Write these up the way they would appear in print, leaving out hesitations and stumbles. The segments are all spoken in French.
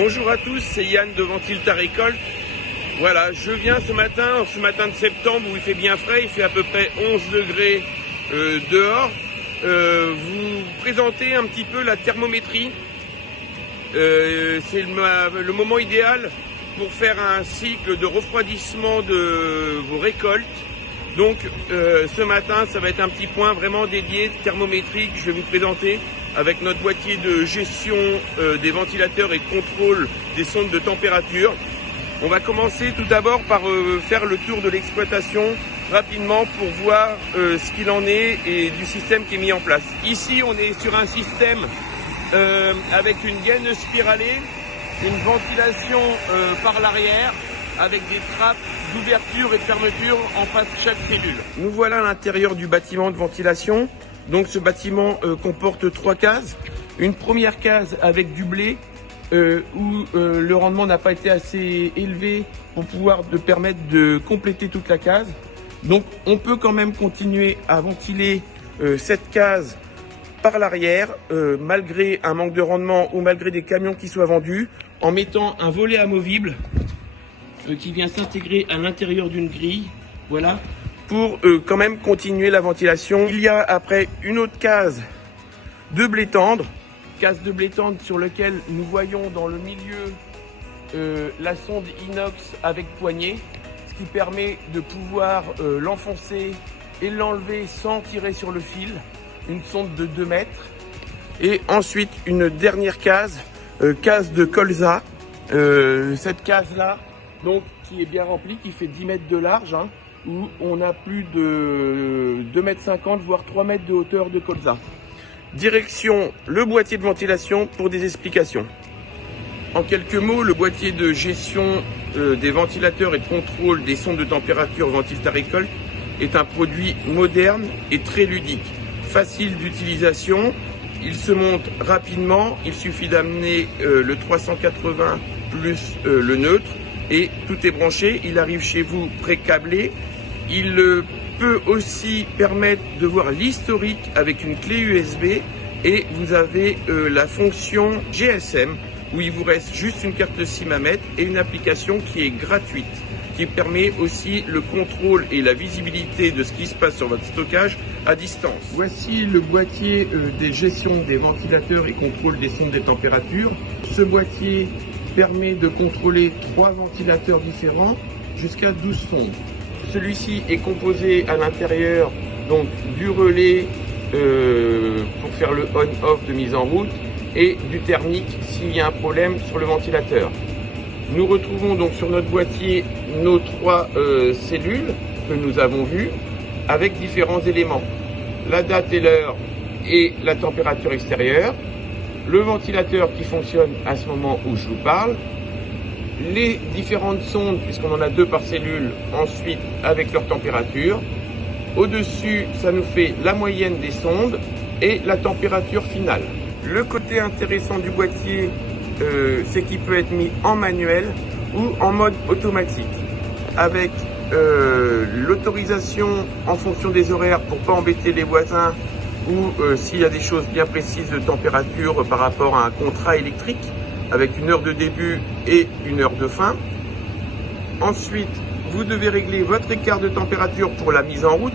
Bonjour à tous, c'est Yann de Ventilta Récolte. Voilà, je viens ce matin de septembre où il fait bien frais, il fait à peu près 11 degrés dehors, vous présenter un petit peu la thermométrie. C'est le moment idéal pour faire un cycle de refroidissement de vos récoltes. Donc ce matin, ça va être un petit point vraiment dédié thermométrique. Je vais vous présenter avec notre boîtier de gestion des ventilateurs et de contrôle des sondes de température. On va commencer tout d'abord par faire le tour de l'exploitation rapidement pour voir ce qu'il en est et du système qui est mis en place. Ici, on est sur un système avec une gaine spiralée, une ventilation par l'arrière, avec des trappes d'ouverture et de fermeture en face de chaque cellule. Nous voilà à l'intérieur du bâtiment de ventilation. Donc ce bâtiment comporte 3 cases. Une première case avec du blé où le rendement n'a pas été assez élevé pour pouvoir permettre de compléter toute la case. Donc on peut quand même continuer à ventiler cette case par l'arrière malgré un manque de rendement ou malgré des camions qui soient vendus, en mettant un volet amovible qui vient s'intégrer à l'intérieur d'une grille, voilà, pour quand même continuer la ventilation. Il y a après une autre case de blé tendre, sur lequel nous voyons dans le milieu la sonde inox avec poignée, ce qui permet de pouvoir l'enfoncer et l'enlever sans tirer sur le fil, une sonde de 2 mètres. Et ensuite une dernière case, case de colza, cette case là, donc qui est bien remplie, qui fait 10 mètres de large, hein, où on a plus de 2,50 mètres, voire 3 mètres de hauteur de colza. Direction le boîtier de ventilation pour des explications. En quelques mots, le boîtier de gestion des ventilateurs et de contrôle des sondes de température Ventilta Récolte est un produit moderne et très ludique, facile d'utilisation. Il se monte rapidement, il suffit d'amener le 380 plus le neutre et tout est branché. Il arrive chez vous pré-câblé. Il peut aussi permettre de voir l'historique avec une clé USB et vous avez la fonction GSM où il vous reste juste une carte SIM à mettre et une application qui est gratuite, qui permet aussi le contrôle et la visibilité de ce qui se passe sur votre stockage à distance. Voici le boîtier des gestions des ventilateurs et contrôle des sondes des températures. Ce boîtier permet de contrôler 3 ventilateurs différents jusqu'à 12 sondes. Celui-ci est composé à l'intérieur donc du relais pour faire le on-off de mise en route et du thermique s'il y a un problème sur le ventilateur. Nous retrouvons donc sur notre boîtier nos 3 cellules que nous avons vues avec différents éléments. La date et l'heure et la température extérieure. Le ventilateur qui fonctionne à ce moment où je vous parle. Les différentes sondes, puisqu'on en a 2 par cellule, ensuite avec leur température. Au-dessus, ça nous fait la moyenne des sondes et la température finale. Le côté intéressant du boîtier, c'est qu'il peut être mis en manuel ou en mode automatique, avec l'autorisation en fonction des horaires pour pas embêter les voisins ou s'il y a des choses bien précises de température par rapport à un contrat électrique avec une heure de début et une heure de fin. Ensuite, vous devez régler votre écart de température pour la mise en route,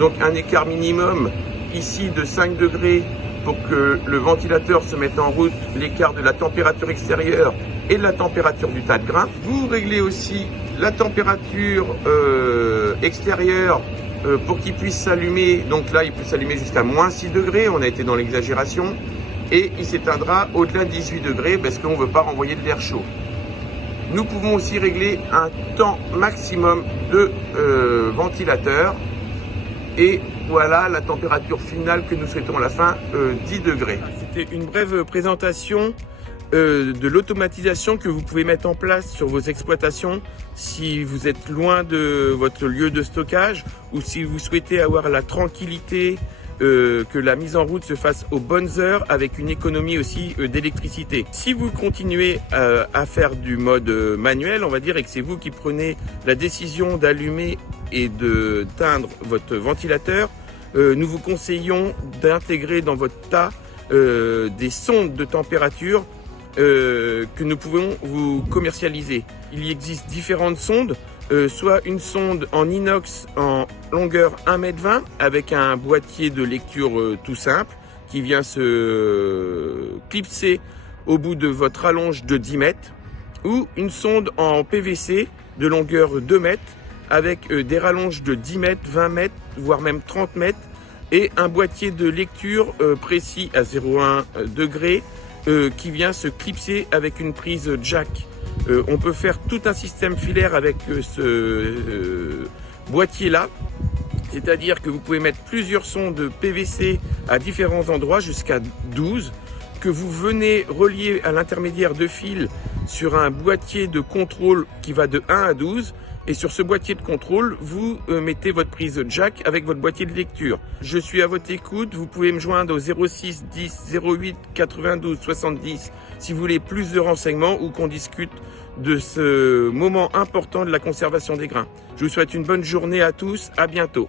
donc un écart minimum ici de 5 degrés pour que le ventilateur se mette en route, l'écart de la température extérieure et de la température du tas de grains. Vous réglez aussi la température extérieure pour qu'il puisse s'allumer. Donc là, il peut s'allumer jusqu'à moins 6 degrés, on a été dans l'exagération. Et il s'éteindra au-delà de 18 degrés parce qu'on ne veut pas renvoyer de l'air chaud. Nous pouvons aussi régler un temps maximum de ventilateur. Et voilà la température finale que nous souhaitons à la fin, 10 degrés. C'était une brève présentation de l'automatisation que vous pouvez mettre en place sur vos exploitations si vous êtes loin de votre lieu de stockage ou si vous souhaitez avoir la tranquillité que la mise en route se fasse aux bonnes heures avec une économie aussi d'électricité. Si vous continuez à faire du mode manuel, on va dire, et que c'est vous qui prenez la décision d'allumer et d'éteindre votre ventilateur, nous vous conseillons d'intégrer dans votre tas des sondes de température que nous pouvons vous commercialiser. Il existe différentes sondes, soit une sonde en inox en longueur 1,20 m avec un boîtier de lecture tout simple qui vient se clipser au bout de votre rallonge de 10 mètres, ou une sonde en PVC de longueur 2 mètres avec des rallonges de 10 mètres, 20 mètres, voire même 30 mètres, et un boîtier de lecture précis à 0,1 degré qui vient se clipser avec une prise jack. On peut faire tout un système filaire avec ce boîtier-là, c'est-à-dire que vous pouvez mettre plusieurs sondes PVC à différents endroits, jusqu'à 12, que vous venez relier à l'intermédiaire de fil sur un boîtier de contrôle qui va de 1 à 12. Et sur ce boîtier de contrôle, vous mettez votre prise jack avec votre boîtier de lecture. Je suis à votre écoute. Vous pouvez me joindre au 06 10 08 92 70 si vous voulez plus de renseignements ou qu'on discute de ce moment important de la conservation des grains. Je vous souhaite une bonne journée à tous. À bientôt.